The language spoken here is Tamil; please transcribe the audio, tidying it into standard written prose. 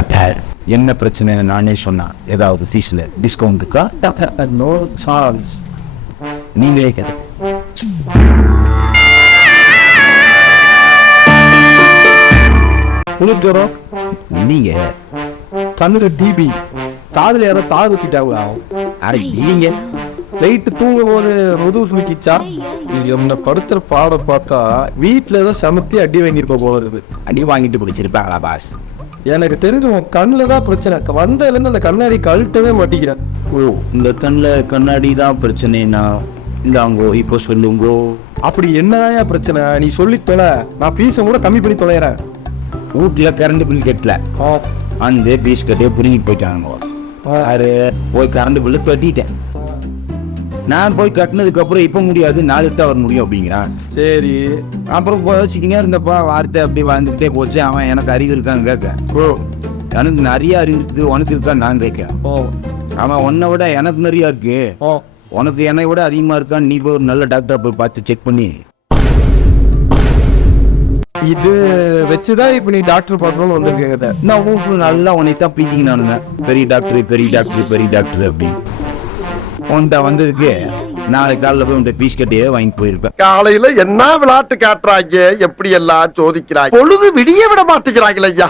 டாக்டர் என்ன பிரச்சனை நானே சொன்னா ஏதாவது ஃபீஸ்ல டிஸ்கவுண்ட் இருக்கா? No chance. நீங்களே கேட்ட குளிர் ஜுரம், நீங்க கண்ணுல டிபி, காதுல யாரோ தாது வச்சுட்டாங்க. அட இல்லைங்க. நைட்டு தூங்கும் போது முதுகு சுமிக்கிச்சா. என்ன படுத்துற பாட பார்த்தா வீட்டுல ஏதோ சமத்தி அடி வாங்கியிருப்ப போல இருக்குது. அடி வாங்கிட்டு பிடிச்சிருப்பாங்களா பாஸ்? எனக்கு தெரிஞ்சு உன் கண்ணில் தான் பிரச்சனை. வந்ததுலேருந்து அந்த கண்ணாடி கழட்டவே மாட்டேங்கிறேன். ஓ, இந்த கண்ணில் கண்ணாடி தான் பிரச்சனைனா இந்தாங்கோ இப்போ சொல்லுங்கோ. அப்படி என்னதான் பிரச்சனை நீ சொல்லி தொலை. நான் ஃபீஸை கூட கம்மி பண்ணி தொலைகிறேன். வீட்டில் கரண்ட் பில் கட்டல, அந்த பீஸ் கட்டியே பிடிங்கிட்டு போயிட்டாங்க. அது போய் கரண்ட் பில்லு கட்டிட்டேன். நான் போய் கட்டினதுக்கு அப்புறம் இப்ப முடியாது, நாளைக்கு தான் வர முடியும் அப்படிங்கிறான். சரி, அப்புறம் போச்சுக்கினே இருந்தப்பா வார்த்தை அப்படி வாழ்ந்துகிட்டே போச்சு. அவன் எனக்கு அறிவு இருக்கான்னு கேட்க, எனக்கு நிறைய அறிவு இருக்குது, உனக்கு இருக்கான்னு நான் கேட்க. அவன் உன்னை விட எனக்கு நிறைய இருக்கு, உனக்கு என்னை விட அதிகமா இருக்கான்னு நீ போய் ஒரு நல்ல டாக்டரை போய் பார்த்து செக் பண்ணி இது வச்சுதான் இப்ப நீ டாக்டர் பார்க்கணும்னு வந்திருக்கேன். நான் உங்களுக்கு நல்லா உனைத்தான் பீச்சிங்க நானுங்க, பெரிய டாக்டர் பெரிய டாக்டர் பெரிய டாக்டர் அப்படின்னு. உன்கிட்ட வந்ததுக்கு நாளைக்கு காலையில் போய் உன்கிட்ட பீஸ் கட்டியே வாங்கிட்டு போயிருப்பேன். காலையில என்ன விளையாட்டு காட்டுறாங்க, எப்படி எல்லாம் சோதிக்கிறாங்க, பொழுது விடிய விட மாட்டேங்கிறாங்களே ஐயா.